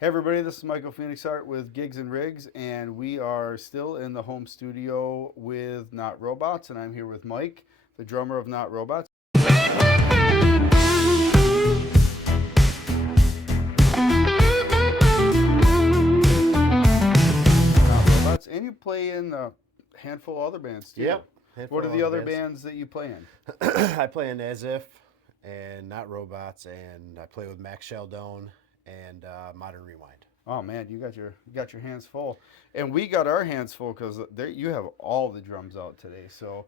Hey everybody, this is Michael Phoenix Art with Gigs and Rigs, and we are still in the home studio with Not Robots, and I'm here with Mike, the drummer of Not Robots. Not Robots, and you play in a handful of other bands too. Yep. What are the other bands that you play in? I play in As If and Not Robots, and I play with Max Sheldon and Modern Rewind. Oh man, you got your hands full, and we got our hands full because you have all the drums out today. So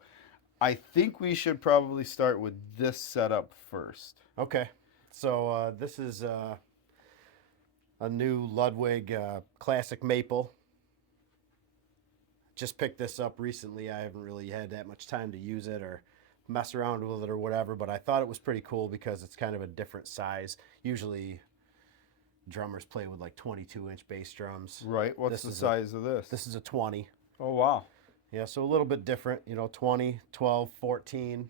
I think we should probably start with this setup first. Okay. So this is a new Ludwig Classic Maple. Just picked this up recently. I haven't really had that much time to use it or mess around with it or whatever, but I thought it was pretty cool because it's kind of a different size. Usually drummers play with like 22-inch bass drums. Right. What's the size of this? This is a 20. Oh, wow. Yeah, so a little bit different, 20, 12, 14.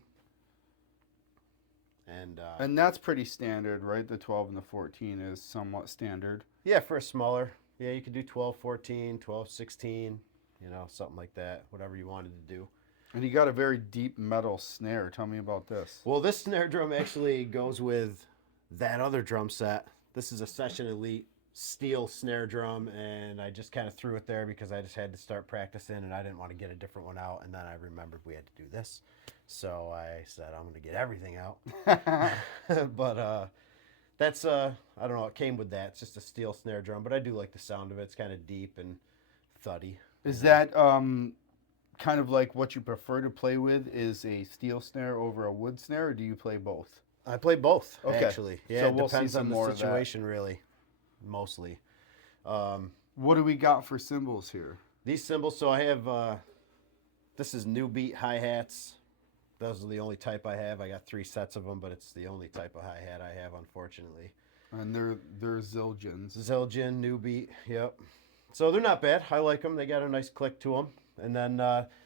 And that's pretty standard, right? The 12 and the 14 is somewhat standard. Yeah, for a smaller. Yeah, you could do 12, 14, 12, 16, something like that, whatever you wanted to do. And you got a very deep metal snare. Tell me about this. Well, this snare drum actually goes with that other drum set. This is a Session Elite steel snare drum, and I just kind of threw it there because I just had to start practicing, and I didn't want to get a different one out, and then I remembered we had to do this. So I said, I'm going to get everything out. But that's, I don't know, it came with that. It's just a steel snare drum, but I do like the sound of it. It's kind of deep and thuddy. Is that kind of like what you prefer to play with is a steel snare over a wood snare, or do you play both? I play both, Okay. actually. Yeah, So it we'll see depends some on more the of that. situation, really, mostly. What do we got for cymbals here? These cymbals, so I have, this is New Beat hi-hats. Those are the only type I have. I got 3 sets of them, but it's the only type of hi-hat I have, unfortunately. And they're Zildjians. Zildjian, New Beat, yep. So they're not bad. I like them. They got a nice click to them. And then,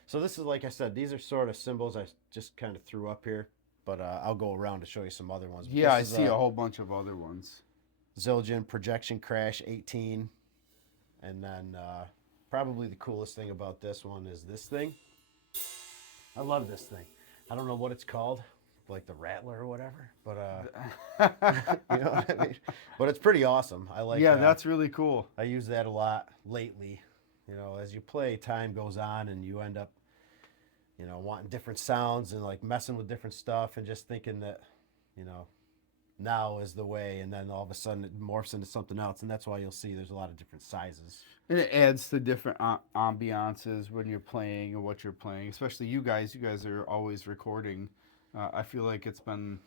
so this is, like I said, these are sort of cymbals I just kind of threw up here. But I'll go around to show you some other ones. But Yeah, I this is, see a whole bunch of other ones. Zildjian Projection Crash 18. And then probably the coolest thing about this one is this thing. I love this thing. I don't know what it's called, like the Rattler or whatever. But, you know what I mean? But it's pretty awesome. I like Yeah, that's really cool. I use that a lot lately. As you play, time goes on and you end up wanting different sounds and like messing with different stuff and just thinking that, now is the way, and then all of a sudden it morphs into something else, and that's why you'll see there's a lot of different sizes. And it adds to different ambiances when you're playing or what you're playing. Especially you guys. You guys are always recording. I feel like it's been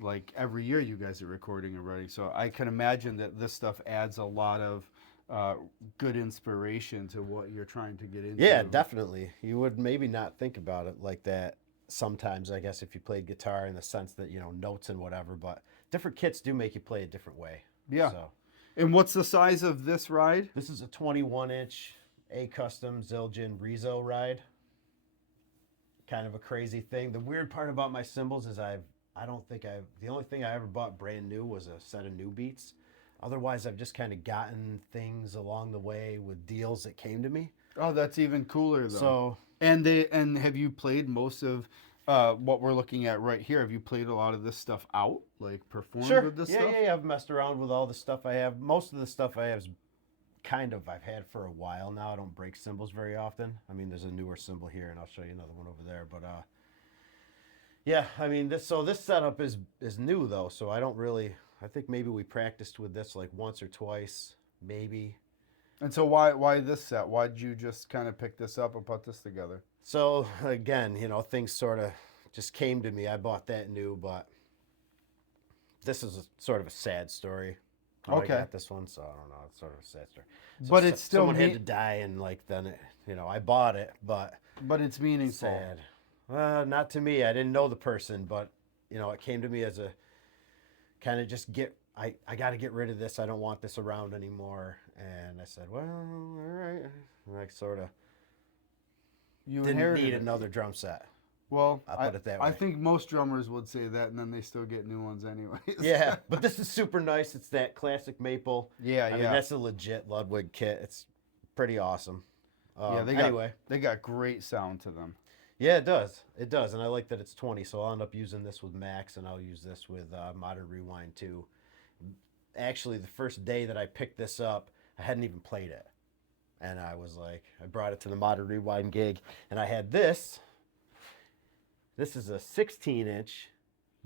like every year you guys are recording already. So I can imagine that this stuff adds a lot of good inspiration to what you're trying to get into. Yeah, definitely. You would maybe not think about it like that sometimes, I guess, if you played guitar in the sense that, notes and whatever, but different kits do make you play a different way. Yeah. So And what's the size of this ride? this is a 21-inch A Custom Zildjian Rezo ride. Kind of a crazy thing. The weird part about my cymbals is the only thing I ever bought brand new was a set of New Beats. Otherwise, I've just kind of gotten things along the way with deals that came to me. Oh, that's even cooler though. So, and have you played most of what we're looking at right here? Have you played a lot of this stuff out, like performed sure. with this Yeah, stuff? yeah, I've messed around with all the stuff I have. Most of the stuff I have is I've had for a while now. I don't break cymbals very often. I mean, there's a newer cymbal here, and I'll show you another one over there. But yeah, I mean, this setup is new though, so I think maybe we practiced with this like once or twice, maybe. And so why this set? Why did you just kind of pick this up and put this together? So again, things sort of just came to me. I bought that new, but this is sort of a sad story. Okay. I got this one, so I don't know. It's sort of a sad story. So But it's still someone had to die, and then I bought it, but it's meaningful. sad. Not to me. I didn't know the person, but it came to me as a kind of just I got to get rid of this. I don't want this around anymore. And I said, well, all right. And I sort of You didn't inherited need it. another drum set. Well, I'll put it that I way. think most drummers would say that, and then they still get new ones anyways. Yeah, but this is super nice. It's that classic maple. Yeah, I mean, yeah. that's a legit Ludwig kit. It's pretty awesome. Yeah, Anyway, they got great sound to them. yeah, it does. It does, and I like that it's 20. So I'll end up using this with Max, and I'll use this with Modern Rewind too. Actually, the first day that I picked this up, I hadn't even played it, and I was like, I brought it to the Modern Rewind gig, and I had this. This is a 16-inch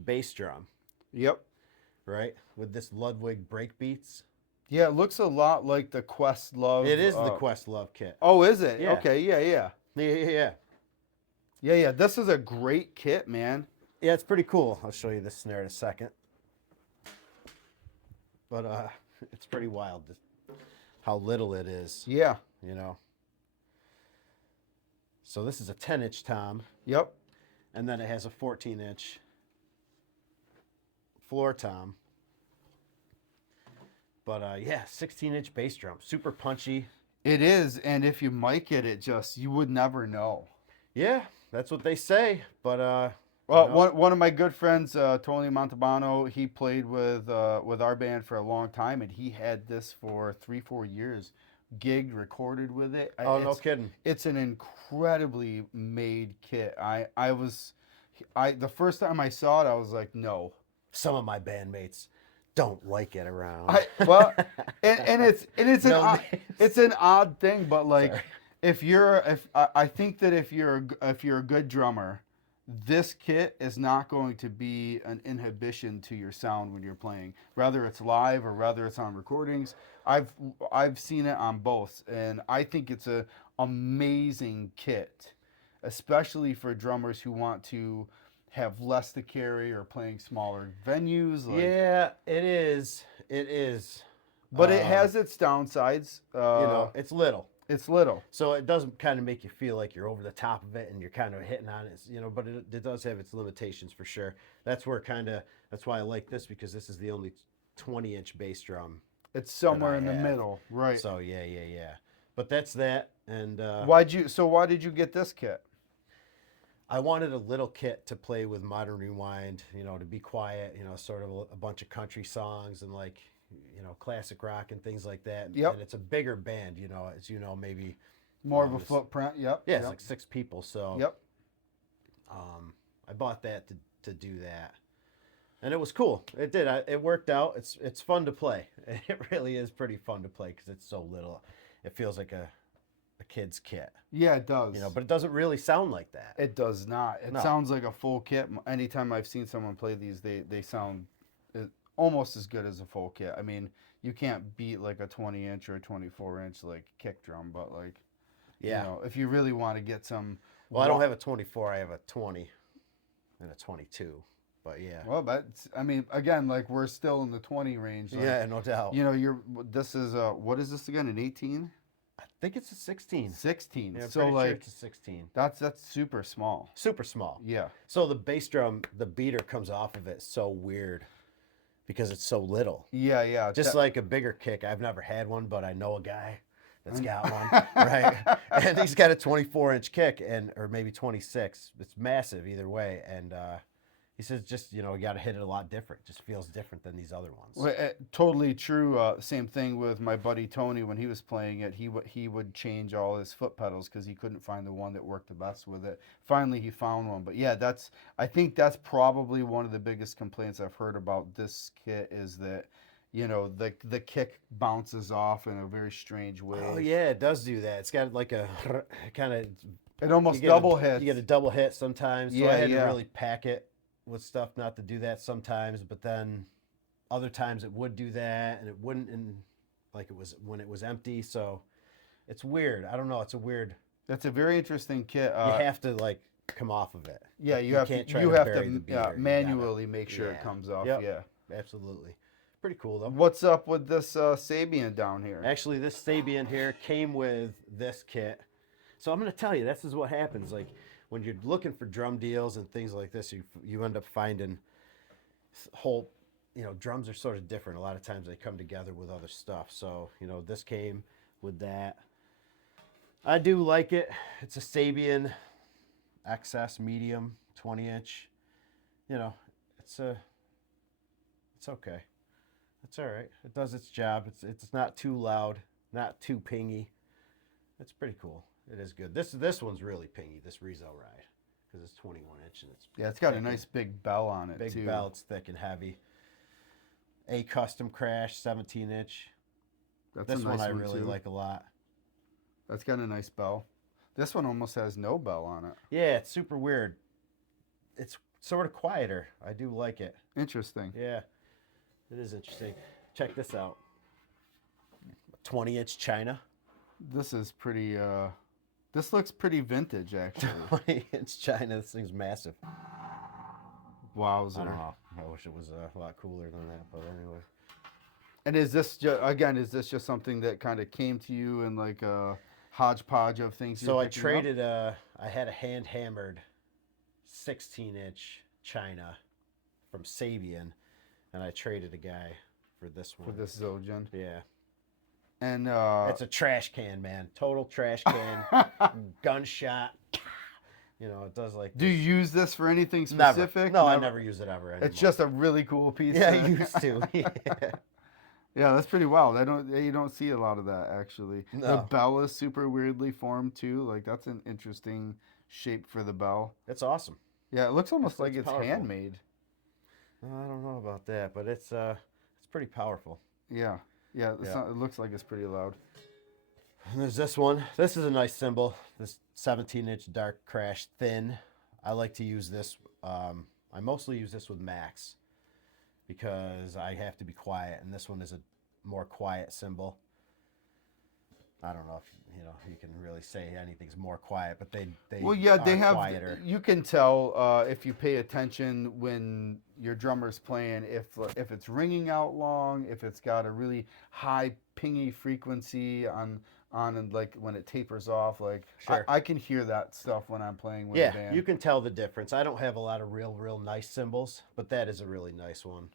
bass drum, Yep. right, with this Ludwig breakbeats. Yeah, it looks a lot like the Questlove. It is the Questlove kit. Oh, is it? Yeah. Okay, yeah, yeah. Yeah. Yeah, yeah. This is a great kit, man. Yeah, it's pretty cool. I'll show you this snare in a second. But it's pretty wild how little it is, Yeah. you know. So this is a 10-inch tom, Yep. and then it has a 14-inch floor tom. But yeah, 16-inch bass drum, super punchy. It is, and if you mic it, you would never know. Yeah, that's what they say. But Well, you know, one of my good friends, Tony Montalbano, he played with our band for a long time, and he had this for 3-4 years, gigged, recorded with it. oh, no kidding. It's an incredibly made kit. The first time I saw it, I was like, no. Some of my bandmates don't like it around. And it's No names. it's an odd thing, but like Sorry. I think that if you're a good drummer, this kit is not going to be an inhibition to your sound when you're playing, whether it's live or whether it's on recordings. I've seen it on both, and I think it's a amazing kit, especially for drummers who want to have less to carry or playing smaller venues. Like, Yeah, it is. It is. but it has its downsides. You know, it's little. It's little. So it does kind of make you feel like you're over the top of it and you're kind of hitting on it, you know, but it does have its limitations for sure. That's why I like this, because this is the only 20-inch bass drum. It's somewhere I in the have. middle, right? So yeah. But that's that. And Why did you get this kit? I wanted a little kit to play with Modern Rewind, you know, to be quiet, you know, sort of a bunch of country songs and like, you know, classic rock and things like that. Yep. And it's a bigger band, you know, as you know, maybe More of a footprint. Yep. yeah, it's Yep. like 6 people. So Yep. I bought that to do that, and it was cool. It did. It worked out. It's fun to play. It really is pretty fun to play because it's so little. It feels like a kid's kit, Yeah, it does. you know, but it doesn't really sound like that. it does not. It No. sounds like a full kit. Anytime I've seen someone play these, they sound almost as good as a full kit. I mean, you can't beat like a 20-inch or a 24-inch like kick drum, but like, Yeah. you know, if you really want to get some. Well, I don't have a 24. I have a 20 and a 22. But yeah. Well, I mean, again, like we're still in the 20 range. Like, Yeah, no doubt. You know, this is what is this again? An 18? I think it's a 16. 16. Yeah, I'm So pretty sure like it's a 16. that's super small. Super small. Yeah. So the bass drum, the beater comes off of it so weird because it's so little. Yeah, yeah. Just like a bigger kick. I've never had one, but I know a guy that's got one, right? And he's got a 24-inch kick, or maybe 26. It's massive either way. And he says, just, you know, you got to hit it a lot different. Just feels different than these other ones. Well, totally true. Same thing with my buddy Tony when he was playing it. He would change all his foot pedals because he couldn't find the one that worked the best with it. Finally, he found one. But yeah, I think that's probably one of the biggest complaints I've heard about this kit is that, you know, the kick bounces off in a very strange way. Oh, yeah, it does do that. It's got like a kind of... It almost double hits. You get a double hit sometimes. So Yeah, I had yeah. to really pack it with stuff not to do that sometimes, but then other times it would do that and it wouldn't, and like it was when it was empty. So it's weird. I don't know. It's a weird. That's a very interesting kit. You have to like come off of it. Yeah, you have can't to try you to have bury to the beater. You manually gotta- make sure it yeah. comes off. Yep. Yeah. Absolutely. Pretty cool though. What's up with this Sabian down here? Actually, this Sabian here came with this kit. So I'm going to tell you, this is what happens. Like when you're looking for drum deals and things like this, you end up finding whole, you know, drums are sort of different. A lot of times they come together with other stuff. So, you know, this came with that. I do like it. It's a Sabian. XS medium 20-inch. You know, it's okay. It's all right. It does its job. It's not too loud, not too pingy. It's pretty cool. It is good. This one's really pingy. This Rezo ride, because it's 21-inch and it's Yeah, it's got a thick nice big bell on it big too. bell. It's thick and heavy. A custom crash 17-inch. That's This a nice one I really too. like a lot. That's got a nice bell. This one almost has no bell on it. Yeah, it's super weird. It's sort of quieter. I do like it. Interesting. Yeah, it is interesting. Check this out. 20-inch China. This is pretty. This looks pretty vintage, actually. 20-inch China. This thing's massive. Wowzer. I don't know. I wish it was a lot cooler than that, but anyway. And is this is this just something that kind of came to you in like a hodgepodge of things? So I traded. I had a hand hammered 16-inch China from Sabian, and I traded a guy for this one. for this Zildjian. Yeah. And It's a trash can, man. Total trash can. Gunshot. You know, it does like. do you use this for anything Never. specific? No, I never use it ever anymore. It's just a really cool piece. Yeah, of- I used to. Yeah. Yeah, that's pretty wild. You don't see a lot of that actually. The No. bell is super weirdly formed too. Like that's an interesting shape for the bell. It's awesome. Yeah, it looks almost It's like it's powerful. handmade. I don't know about that, but it's pretty powerful. Yeah, yeah. Yeah. It looks like it's pretty loud. And there's this one. This is a nice cymbal. This 17-inch dark crash thin. I like to use this. I mostly use this with Max because I have to be quiet, and this one is a more quiet cymbal. I don't know if you can really say anything's more quiet, but they Well, yeah, they are have. quieter. You can tell if you pay attention when your drummer's playing if it's ringing out long, if it's got a really high pingy frequency on and like when it tapers off. Like Sure. I can hear that stuff when I'm playing with a Yeah, band. you can tell the difference. I don't have a lot of real nice cymbals, but that is a really nice one,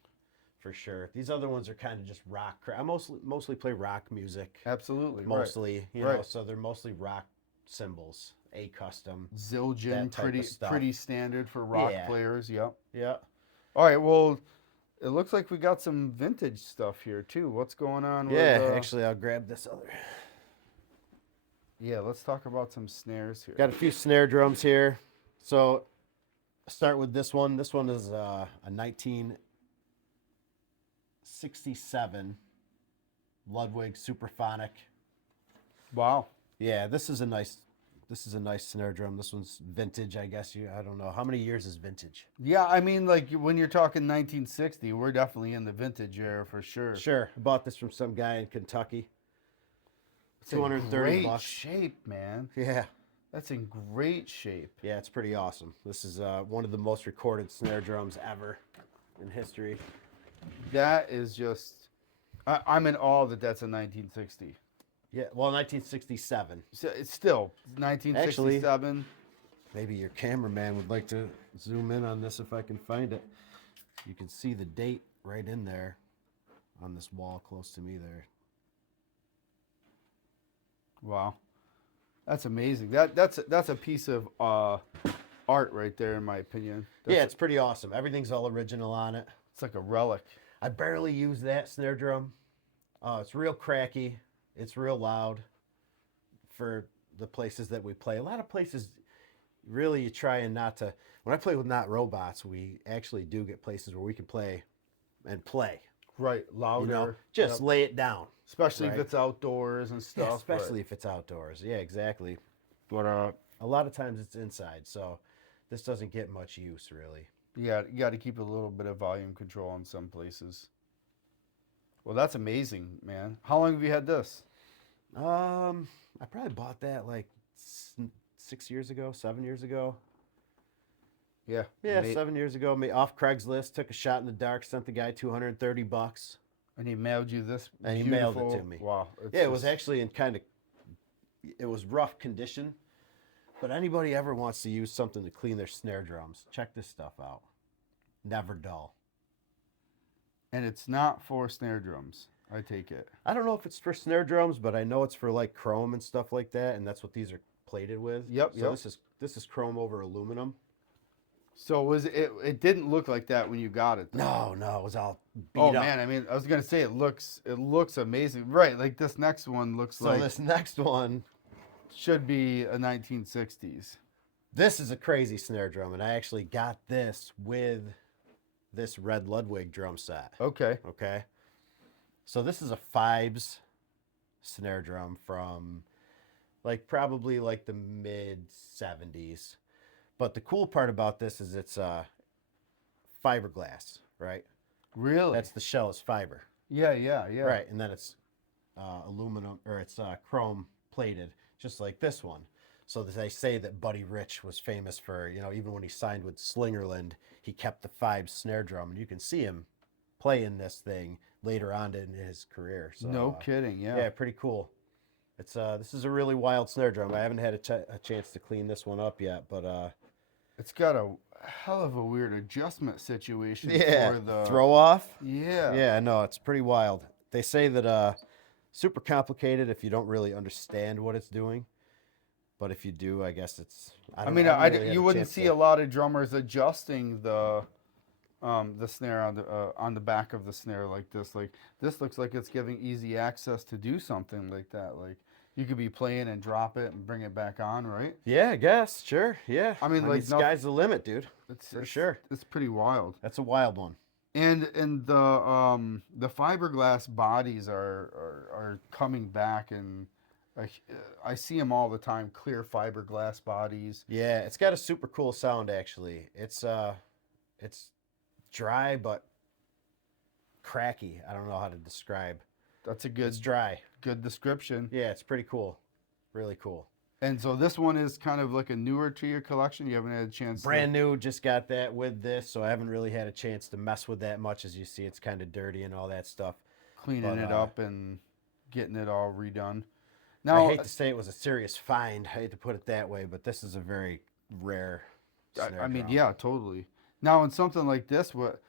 for sure. These other ones are kind of just rock. I mostly play rock music. Absolutely. Mostly, you know, Right. so they're mostly rock cymbals, a custom. Zildjian, that type of stuff. pretty standard for rock Yeah. players. Yep. Yeah. All right. Well, it looks like we got some vintage stuff here too. What's going on? Yeah, with, actually, I'll grab this other. Yeah, let's talk about some snares here. Got a few snare drums here. So, start with this one. This one is a 1967 Ludwig Superphonic. Wow. Yeah, this is a nice snare drum. This one's vintage, I guess. I don't know. How many years is vintage? Yeah, I mean, like when you're talking 1960, we're definitely in the vintage era for sure. Sure. I bought this from some guy in Kentucky. It's in 230 great bucks. shape, man. Yeah. That's in great shape. Yeah, it's pretty awesome. This is one of the most recorded snare drums ever in history. That is just. I'm in awe that that's a 1960. Yeah, well, 1967. So it's still 1967. Maybe your cameraman would like to zoom in on this if I can find it. You can see the date right in there on this wall close to me there. Wow, that's amazing. That's a piece of art right there, in my opinion. Yeah, it's pretty awesome. Everything's all original on it. It's like a relic. I barely use that snare drum. It's real cracky. It's real loud for the places that we play. A lot of places, really, you try and not to. When I play with Not Robots, we actually do get places where we can play and play. Right, louder. You know, just Yep. lay it down. Especially right. if it's outdoors and stuff. Yeah, especially if it's outdoors. Yeah, exactly. But a lot of times it's inside, so this doesn't get much use really. Yeah, you got to keep a little bit of volume control in some places. Well, that's amazing, man. How long have you had this? I probably bought that like 6 years ago, 7 years ago. Yeah. Yeah, 7 years ago. Off Craigslist, took a shot in the dark, sent the guy $230. And he mailed you this. And he mailed it beautiful- to me. Wow. Yeah, it was actually in it was rough condition. But anybody ever wants to use something to clean their snare drums, check this stuff out. Never dull. And it's not for snare drums. I take it. I don't know if it's for snare drums, but I know it's for like chrome and stuff like that, and that's what these are plated with. Yep, So yep. this is chrome over aluminum. So was it? It didn't look like that when you got it, though. No, it was all beat Oh up. man, I mean, I was gonna say it looks amazing, right? Like this next one looks So like this next one, should be a 1960s. this is a crazy snare drum, and I actually got this with this Red Ludwig drum set. Okay. Okay. So this is a Fibes snare drum from like probably like the mid 70s. But the cool part about this is it's fiberglass, right? Really? That's the shell is fiber. Yeah, yeah, yeah. Right, and then it's aluminum or it's chrome plated, just like this one. So they say that Buddy Rich was famous for, you know, even when he signed with Slingerland, he kept the Fibes snare drum, and you can see him playing this thing later on in his career. So No kidding. Yeah. yeah, pretty cool. It's this is a really wild snare drum. I haven't had a chance to clean this one up yet, but It's got a hell of a weird adjustment situation yeah, for the throw off. Yeah. Yeah, no, it's pretty wild. They say that super complicated if you don't really understand what it's doing, but if you do, I guess it's. I mean, you wouldn't see a lot of drummers adjusting the snare on the back of the snare like this. Like this looks like it's giving easy access to do something like that. Like you could be playing and drop it and bring it back on, right? Yeah, I guess. Sure. Yeah. I mean, like, sky's the limit, dude. It's sure. It's pretty wild. That's a wild one. And the fiberglass bodies are coming back, and I see them all the time. Clear fiberglass bodies. Yeah, it's got a super cool sound actually. It's dry but cracky. I don't know how to describe. That's a good. It's dry. Good description. Yeah, it's pretty cool. Really cool. And so this one is kind of like a newer to your collection. You haven't had a chance. Brand new, just got that with this, so I haven't really had a chance to mess with that much. As you see, it's kind of dirty and all that stuff. Cleaning it up and getting it all redone. Now, I hate to say it was a serious find. I hate to put it that way, but this is a very rare snare I mean, drum. yeah, totally. Now, in something like this, what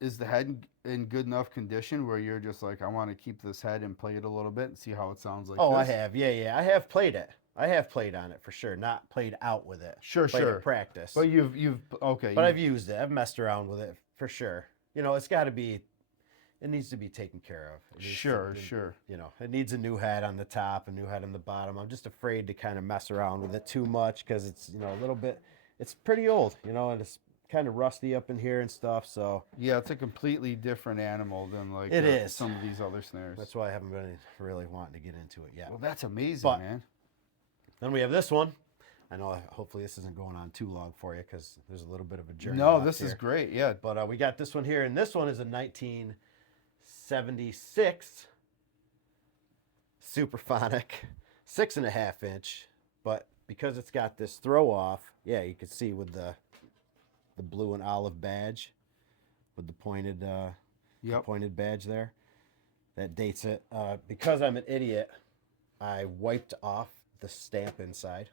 is the head in good enough condition where you're just like, I want to keep this head and play it a little bit and see how it sounds like Oh, this? I have. Yeah. I have played it. I have played on it for sure. Not played out with it. Sure, Played sure. in practice. But you've okay. But I've used it. I've messed around with it for sure. You know, it's got to be. It needs to be taken care of. It needs Sure, to, sure. You know, it needs a new head on the top, a new head on the bottom. I'm just afraid to kind of mess around with it too much because it's, you know, a little bit. It's pretty old, you know, and it's kind of rusty up in here and stuff. So Yeah, it's a completely different animal than like It is. some of these other snares. that's why I haven't been really wanting to get into it yet. Well, that's amazing, But- man. Then we have this one. I know. Hopefully, this isn't going on too long for you because there's a little bit of a journey. No, left this is here. great. Yeah. But we got this one here, and this one is a 1976 Superphonic 6.5 inch. But because it's got this throw off, yeah, you can see with the blue and olive badge, with the pointed Yep. pointed badge there, that dates it. Because I'm an idiot, I wiped off the stamp inside.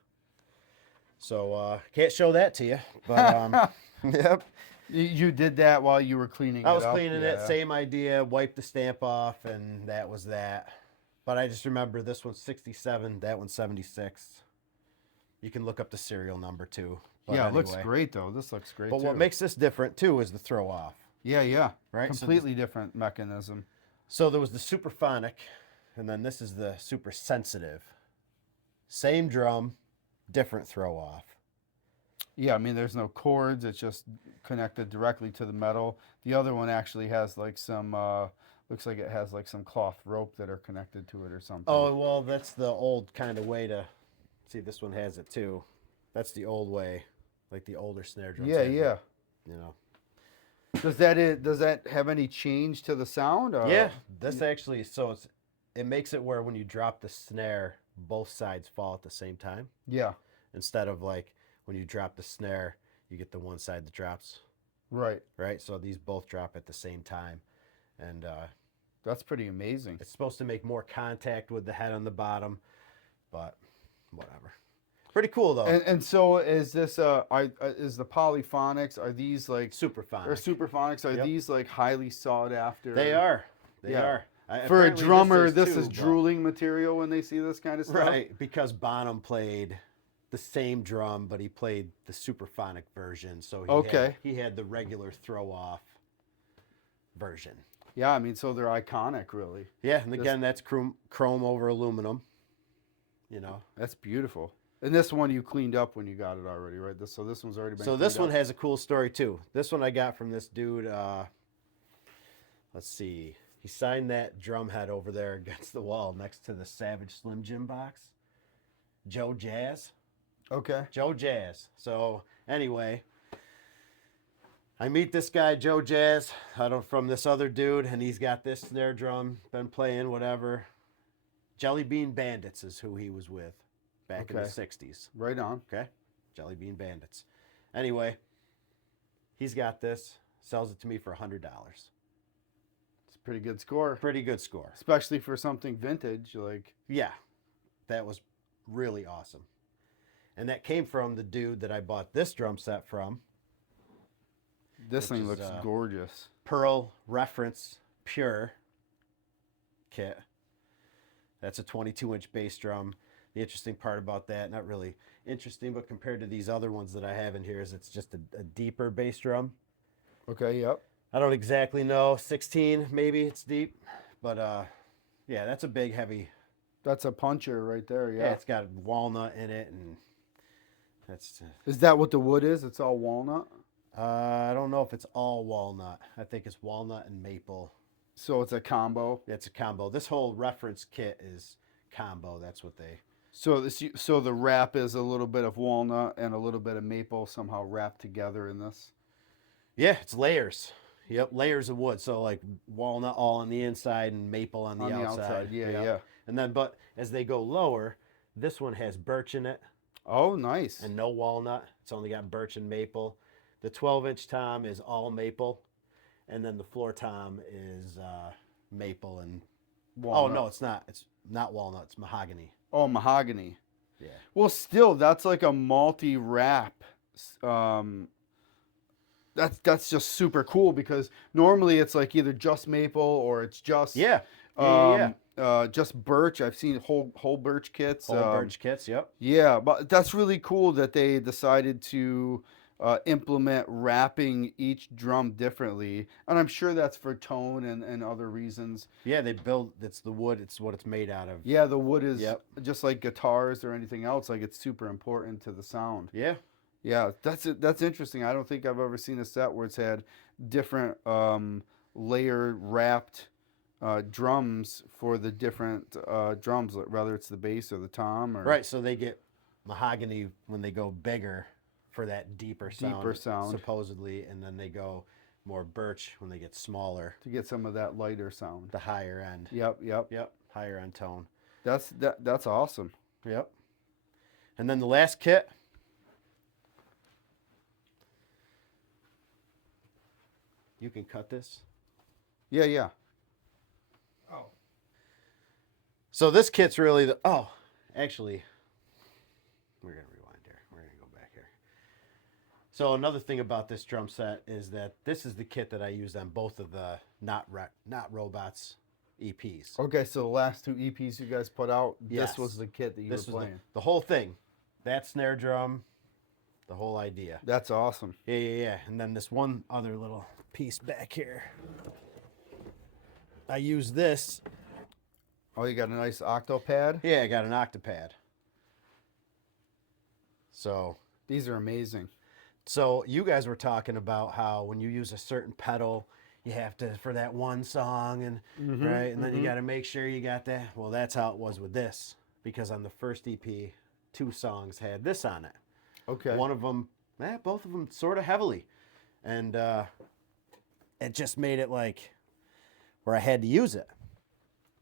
So can't show that to you, but yep. You did that while you were cleaning I it was up? cleaning it, Yeah. same idea, wiped the stamp off, and that was that. But I just remember this one's 67, that one's 76. You can look up the serial number too. But Yeah, it looks anyway. great though. This looks great But too. what makes this different too is the throw off. Yeah, yeah. Right, so Completely different mechanism. So there was the Superphonic, and then this is the Super Sensitive. Same drum, different throw off. Yeah, I mean, there's no cords. It's just connected directly to the metal. The other one actually has like some, looks like it has like some cloth rope that are connected to it or something. Oh, well, that's the old kind of way to, see, this one has it too. That's the old way, like the older snare drums. yeah, had it, yeah. You know. Does that have any change to the sound? Or? Yeah, this actually, so it makes it where when you drop the snare, both sides fall at the same time. Yeah. Instead of like when you drop the snare, you get the one side that drops, Right. right? So these both drop at the same time. And That's pretty amazing. it's supposed to make more contact with the head on the bottom, but whatever. Pretty cool though. And so is this is the polyphonics, are these like Superphonic. or superphonics, are Yep. these like highly sought after? They are. They Yeah. are. For a Apparently drummer, this too, is but- drooling material when they see this kind of stuff. Right, because Bonham played the same drum, but he played the superphonic version, so he had the regular throw off version. Yeah, I mean, so they're iconic, really. Yeah, and again, that's chrome over aluminum. You know, That's beautiful. And this one you cleaned up when you got it already, right? So this one's already been. so this one has a cool story too. This one I got from this dude. Let's see, he signed that drum head over there against the wall next to the Savage Slim Jim box. Joe Jazz. Okay. Joe Jazz. So anyway, I meet this guy Joe Jazz from this other dude, and he's got this snare drum, been playing whatever. Jelly Bean Bandits is who he was with back in the 60s. Right on. Okay? Jelly Bean Bandits. Anyway, he's got this, sells it to me for $100. It's a pretty good score. Pretty good score. Especially for something vintage, like. Yeah, that was really awesome. And that came from the dude that I bought this drum set from. This thing is, looks gorgeous. Pearl Reference Pure kit. That's a 22-inch bass drum. The interesting part about that, not really interesting, but compared to these other ones that I have in here, is it's just a deeper bass drum. Okay, yep. I don't exactly know, 16 maybe it's deep, but yeah, that's a big, heavy. That's a puncher right there, yeah. Yeah, it's got walnut in it, and that's. Is that what the wood is? It's all walnut? I don't know if it's all walnut. I think it's walnut and maple. So it's a combo. It's a combo. This whole reference kit is combo. That's what they. So the wrap is a little bit of walnut and a little bit of maple somehow wrapped together in this. Yeah, it's layers. Yep, layers of wood. So like walnut all on the inside and maple on the outside. Yeah, Yep. yeah. And then, but as they go lower, this one has birch in it Oh, nice. and no walnut. It's only got birch and maple. The 12-inch tom is all maple, and then the floor tom is maple and. Walnut. Oh no, it's not. It's not walnut. It's mahogany. Oh, mahogany. Yeah. Well, still, that's like a multi-wrap. That's just super cool because normally it's like either just maple or it's just Yeah. just birch. I've seen whole birch kits. Whole birch kits. Yep. Yeah, but that's really cool that they decided to implement wrapping each drum differently, and I'm sure that's for tone and other reasons. Yeah, they build. It's the wood. It's what it's made out of. Yeah, the wood is Yep. just like guitars or anything else. Like it's super important to the sound. Yeah. Yeah, that's interesting. I don't think I've ever seen a set where it's had different layered wrapped drums for the different drums, whether it's the bass or the tom. Or Right. So they get mahogany when they go bigger for that deeper sound. Supposedly, and then they go more birch when they get smaller. to get some of that lighter sound. The higher end. Yep. Yep. Higher end tone. That's awesome. Yep. And then the last kit. You can cut this. Yeah. Oh, So this kit's really the. Oh, actually, we're going to rewind here. We're going to go back here. So another thing about this drum set is that this is the kit that I used on both of the Not Robots EPs. Okay, so the last two EPs you guys put out, Yes. this was the kit that you This were was playing. the whole thing. That snare drum, the whole idea. That's awesome. Yeah. And then this one other little piece back here. I use this. Oh, you got a nice octo pad? Yeah, I got an Octopad. So These are amazing. you guys were talking about how when you use a certain pedal, you have to for that one song and right, and then you got to make sure you got that. Well, that's how it was with this because on the first EP, 2 songs had this on it. Okay. One of them, both of them sort of heavily, and it just made it like where I had to use it.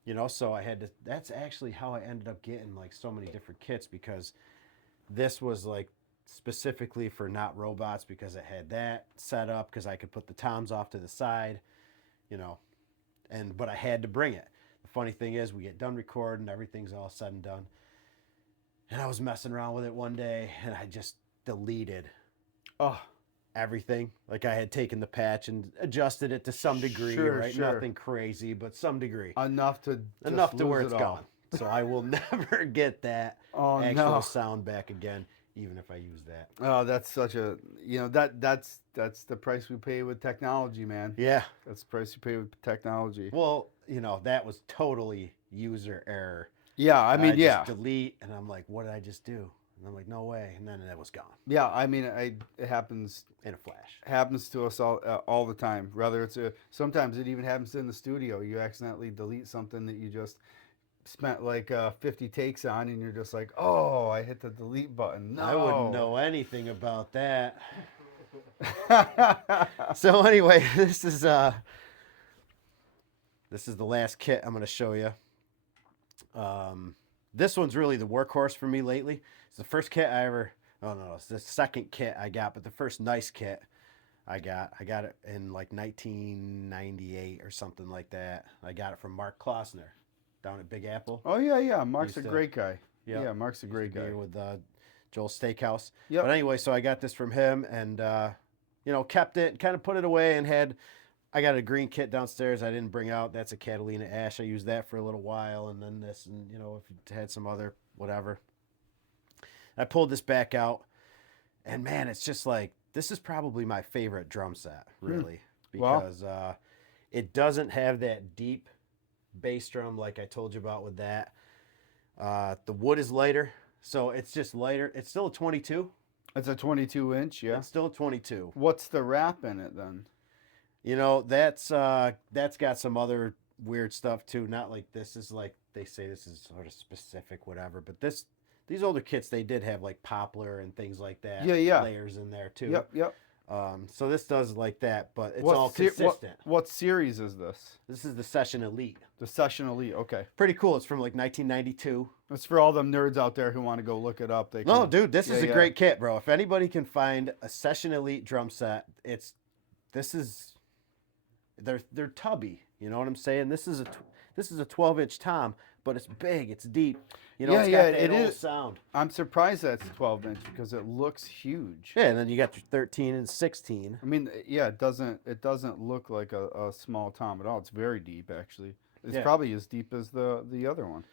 You know, so I had to. That's actually how I ended up getting like so many different kits because this was like specifically for Not Robots because it had that set up because I could put the toms off to the side, you know, but I had to bring it. The funny thing is, we get done recording, everything's all said and done, and I was messing around with it one day and I just deleted Oh, everything. Like I had taken the patch and adjusted it to some degree, Sure, right? sure. Nothing crazy, but some degree. Enough to Enough just to where lose it's it all. gone. So I will never get that Oh actual no. sound back again, even if I use that. Oh, that's such a that's the price we pay with technology, man. Yeah. That's the price you pay with technology. Well, that was totally user error. Yeah, I mean, yeah, just delete, and I'm like, what did I just do? And I'm like, no way. And then it was gone yeah. I mean, it happens in a flash. to us all the time. Whether it's sometimes it even happens in the studio. You accidentally delete something that you just spent like 50 takes on, and you're just like, oh, I hit the delete button. No, I wouldn't know anything about that. So anyway, this is the last kit I'm going to show you. This one's really the workhorse for me lately. It's the first kit I ever. Oh no, it's the second kit I got, but the first nice kit I got it in like 1998 or something like that. I got it from Mark Klossner down at Big Apple. Oh yeah, yeah. Mark's a Used to- great guy. Yep. Yeah, Mark's a Used great to be guy. with Joel's Steakhouse. Yep. But anyway, so I got this from him and kept it, kind of put it away, and I got a green kit downstairs I didn't bring out. That's a Catalina Ash. I used that for a little while, and then this, and if it had some other whatever. I pulled this back out, and man, it's just like, this is probably my favorite drum set, really, Wow. because it doesn't have that deep bass drum like I told you about with that. The wood is lighter, so it's just lighter. It's still a 22. It's a 22 inch. Yeah. It's still a 22. What's the wrap in it then? That's got some other weird stuff too. Not like this is like, they say this is sort of specific, whatever. But these older kits, they did have like poplar and things like that. Yeah, yeah. Layers in there too. Yep, yep. So this does like that, but it's all consistent. What series is this? This is the Session Elite. The Session Elite. Okay. Pretty cool. It's from like 1992. It's for all them nerds out there who want to go look it up. They No, can, dude, this is a yeah. great kit, bro. If anybody can find a Session Elite drum set, they're tubby. You know what I'm saying? This is a 12-inch tom, but it's big, it's deep. It's got that old sound. I'm surprised that's 12 inch because it looks huge. Yeah, and then you got your 13 and 16. I mean, yeah, it doesn't look like a small tom at all. It's very deep actually. It's probably as deep as the other one.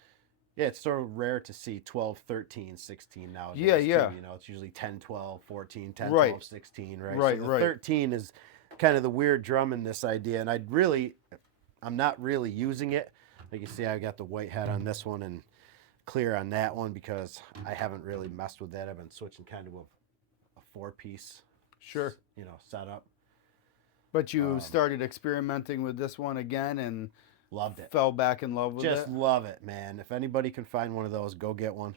Yeah, it's sort of rare to see 12, 13, 16 nowadays. Yeah, yeah. Too. It's usually 10, 12, 14, 10, Right. 12, 16, right? Right, so the right. 13 is kind of the weird drum in this idea, and I'm not really using it. Like you see, I got the white hat on this one and clear on that one because I haven't really messed with that. I've been switching kind of a 4-piece, Sure. setup. But you started experimenting with this one again and Loved it. fell back in love with Just it. love it, man. If anybody can find one of those, go get one.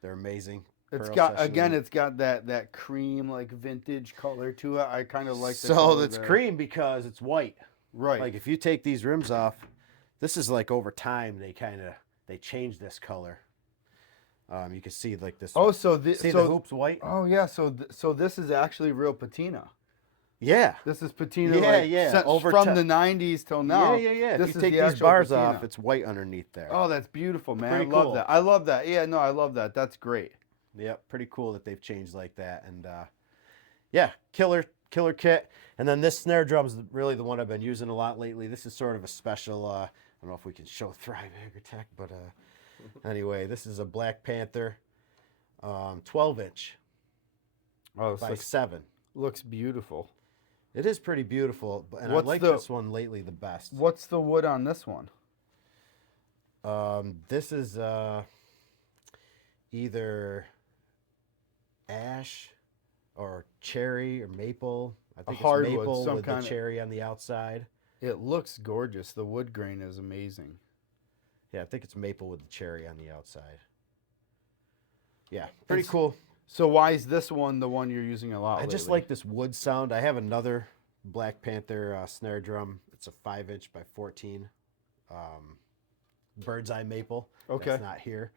They're amazing. It's Pearl got Session Elite. it's got that cream like vintage color to it. I kind of like the So color it's there. cream because it's white. Right. Like if you take these rims off, this is like over time they change this color. You can see like this. oh, so see so the hoops white? Oh yeah, so this is actually real patina. Yeah. This is patina Yeah, like yeah, over from ti- the 90s till now. Yeah. This If is you take the these actual bars patina. off, it's white underneath there. Oh, that's beautiful, man. Pretty I love cool. that. I love that. Yeah, no, I love that. That's great. Yep, pretty cool that they've changed like that. And yeah, killer kit. And then this snare drum is really the one I've been using a lot lately. This is sort of a special. I don't know if we can show Thrive Agritech, but anyway, this is a Black Panther 12-inch Oh, this by 7. looks beautiful. It is pretty beautiful, and I What's like the- this one lately the best. What's the wood on this one? This is either ash or cherry or maple. I think hardwood, it's maple some with the kinda- cherry on the outside. It looks gorgeous. The wood grain is amazing. Yeah, I think it's maple with the cherry on the outside. Yeah, pretty It's- cool. So why is this one the one you're using a lot? I just lately? like this wood sound. I have another Black Panther snare drum. It's a 5-inch by 14 bird's eye maple. Okay. That's not here.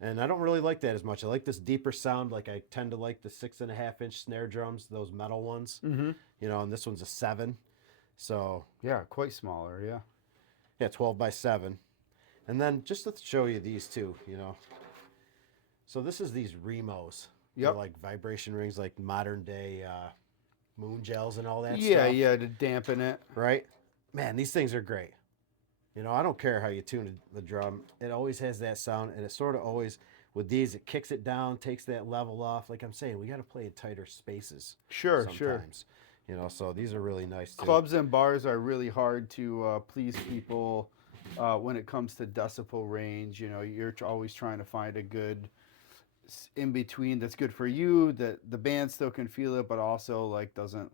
And I don't really like that as much. I like this deeper sound. Like I tend to like the 6.5-inch snare drums, those metal ones. Mm-hmm. And this one's a 7. So Yeah, quite smaller. Yeah. yeah, 12 by 7. And then just to show you these two, So this is these Remos. They're Yep. like vibration rings, like modern day moon gels and all that Yeah, stuff. yeah, to dampen it. Right? Man, these things are great. You know, I don't care how you tune the drum. It always has that sound, and it sort of always, with these, it kicks it down, takes that level off. Like I'm saying, we got to play in tighter spaces Sure, sometimes. sure. You know, so these are really nice too. Clubs and bars are really hard to please people when it comes to decibel range. You know, you're always trying to find a good in between that's good for you, that the band still can feel it, but also like doesn't,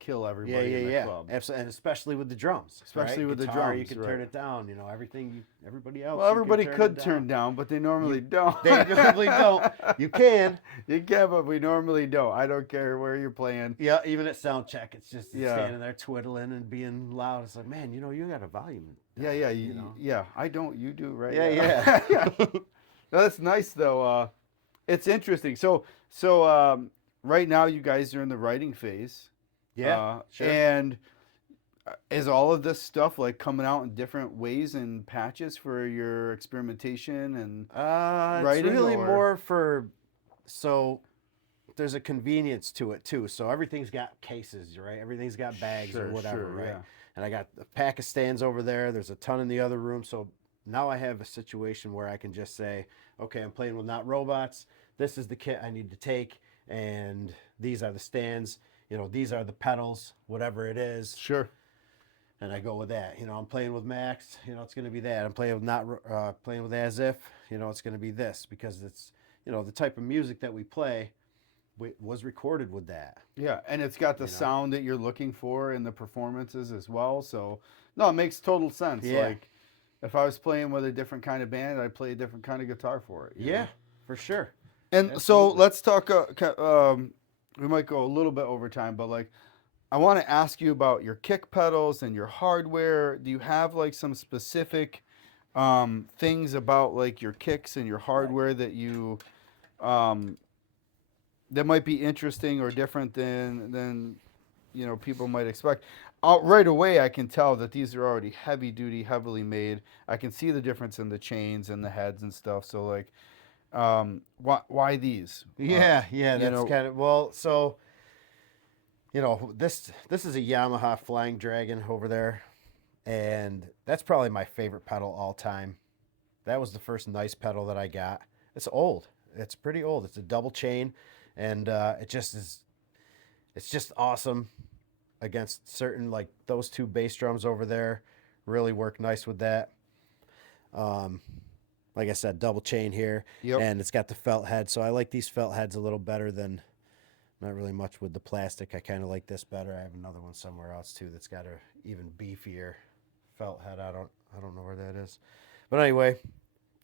kill Yeah, everybody in the yeah. club. Absolutely, and especially with the drums. Especially right? with the Guitar, you drums, can right. turn it down. You know, everybody else. Well, you everybody can could it turn down, but they normally don't. They normally don't. You can. You can, but we normally don't. I don't care where you're playing. Yeah, even at sound check, it's just Yeah. standing there twiddling and being loud. It's like, man, you know, you got a volume. Yeah, yeah, you know. yeah. I don't. You do, right? Yeah, yeah. Yeah. No, that's nice though. It's interesting. So right now you guys are in the writing phase. Yeah, sure. And is all of this stuff like coming out in different ways and patches for your experimentation and It's writing, really or- more for, so there's a convenience to it too. So everything's got cases, right? Everything's got bags or Sure, whatever, sure, right? yeah. And I got a pack of stands over there. There's a ton in the other room. So now I have a situation where I can just say, okay, I'm playing with Not Robots. This is the kit I need to take, and these are the stands. You know, these are the pedals, whatever it is. Sure. And I go with that. You know, I'm playing with Max. You know, it's going to be that. I'm playing with playing with As If. You know, it's going to be this, because it's, you know, the type of music that we play was recorded with that. Yeah, and it's got the You know? sound that you're looking for in the performances as well. So no, it makes total sense. Yeah. Like if I was playing with a different kind of band, I'd play a different kind of guitar for it. you Yeah, know? for sure. And so Absolutely. let's talk. We might go a little bit over time, but like, I want to ask you about your kick pedals and your hardware. Do you have like some specific things about like your kicks and your hardware that you that might be interesting or different than people might expect? Right away, I can tell that these are already heavy duty, heavily made. I can see the difference in the chains and the heads and stuff. So like, why these? Yeah, yeah, that's know- kind of, well, so, you know, this is a Yamaha Flying Dragon over there, and that's probably my favorite pedal all time. That was the first nice pedal that I got. It's old. It's pretty old. It's a double chain, and it's just awesome against certain, like those two bass drums over there really work nice with that. Like I said, double chain here, Yep. and it's got the felt head. So I like these felt heads a little better than, not really much with the plastic. I kind of like this better. I have another one somewhere else too that's got a even beefier felt head. I don't know where that is, but anyway,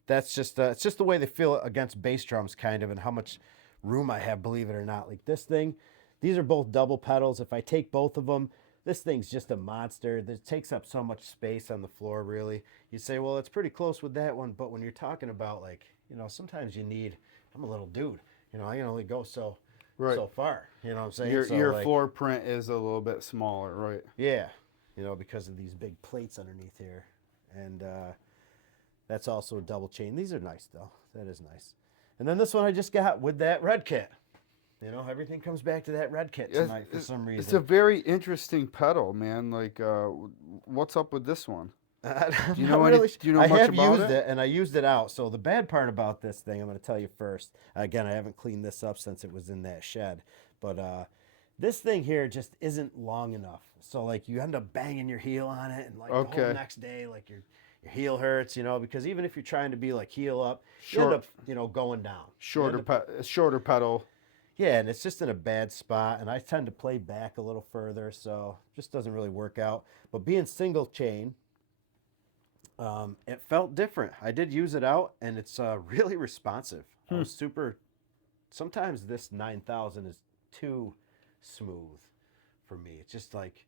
that's just it's just the way they feel against bass drums, kind of, and how much room I have. Believe it or not, like this thing, these are both double pedals. If I take both of them, this thing's just a monster. It takes up so much space on the floor, really. You say, well, it's pretty close with that one, but when you're talking about, like, you know, sometimes you need, I'm a little dude, you know, I can only go so far, you know what I'm saying? Your like, floor print is a little bit smaller, right? yeah, you know, because of these big plates underneath here. And that's also a double chain. These are nice, though. That is nice. And then this one I just got with that red kit. You know, everything comes back to that red kit tonight for some reason. It's a very interesting pedal, man. Like, what's up with this one? Do you know do you know much I have about used it? it, and I used it out. So the bad part about this thing, I'm going to tell you first. Again, I haven't cleaned this up since it was in that shed. But this thing here just isn't long enough. So, like, you end up banging your heel on it, and, like, the Okay. whole next day, like, your heel hurts, you know, because even if you're trying to be, like, heel up, you Short- end up, you know, going down. You Shorter, end up- shorter pedal. yeah, and it's just in a bad spot, and I tend to play back a little further, so it just doesn't really work out. But being single chain, it felt different. I did use it out, and it's really responsive. I was super. Sometimes this 9000 is too smooth for me. It's just like,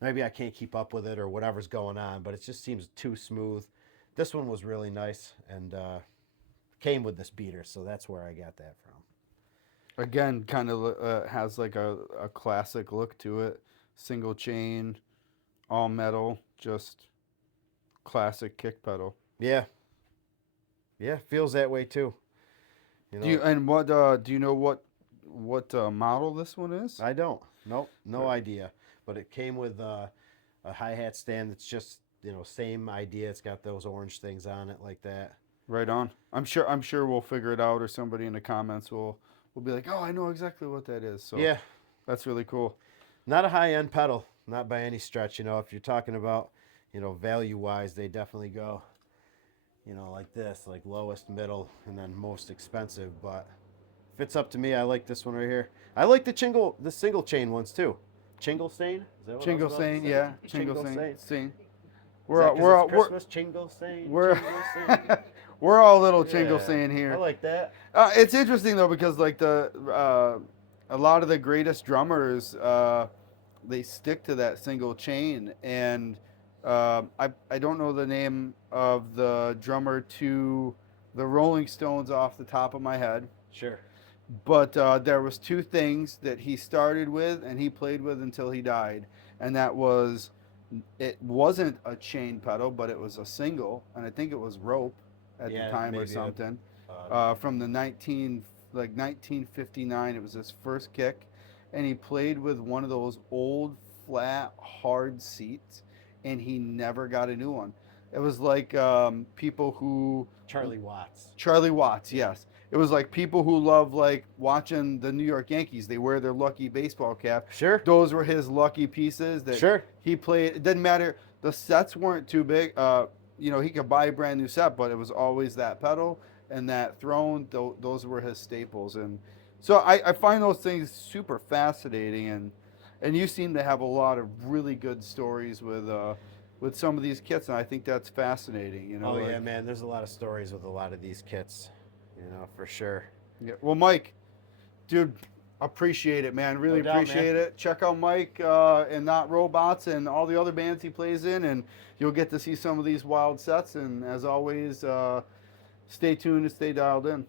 maybe I can't keep up with it or whatever's going on, but it just seems too smooth. This one was really nice, and came with this beater, so that's where I got that from. Again, kind of has like a classic look to it. Single chain, all metal, just classic kick pedal. Yeah. Yeah, feels that way too. You know, Do you know what model this one is? I don't. Nope, no idea. But it came with a hi-hat stand that's just, same idea. It's got those orange things on it like that. Right on. I'm sure we'll figure it out, or somebody in the comments will be like, oh, I know exactly what that is. So Yeah, that's really cool. not a high-end pedal, not by any stretch. If you're talking about, value-wise, they definitely go, like this, like lowest, middle, and then most expensive. But if it's up to me, I like this one right here. I like the single chain ones too. Chingle Stain? Is that what I was Chingle about to Sane, say? yeah. Chingle Chingle Sane. Stain. Sane. Is that 'cause We're it's Christmas? Chingle Stain. we're Chingle Stain. we're all little Chingle Yeah, Sane I here. like that. It's interesting though, because like a lot of the greatest drummers, they stick to that single chain, and I don't know the name of the drummer to the Rolling Stones off the top of my head, Sure. but there was two things that he started with and he played with until he died, and that was, it wasn't a chain pedal, but it was a single, and I think it was rope at Yeah, the time or maybe something. Uh, From the 1959, it was his first kick, and he played with one of those old flat hard seats, and he never got a new one. It was like people who Charlie Watts. Charlie Watts, yes. It was like people who love like watching the New York Yankees. They wear their lucky baseball cap. Sure. Those were his lucky pieces that Sure. he played. It didn't matter. The sets weren't too big. He could buy a brand new set, but it was always that pedal and that throne. Those were his staples. And so I find those things super fascinating. And you seem to have a lot of really good stories with some of these kits, and I think that's fascinating. Oh yeah, like- man. There's a lot of stories with a lot of these kits. For sure. Yeah. Well, Mike, dude, appreciate it, man. Really No doubt, appreciate it. Check out Mike and Not Robots and all the other bands he plays in, and you'll get to see some of these wild sets. And as always, stay tuned and stay dialed in.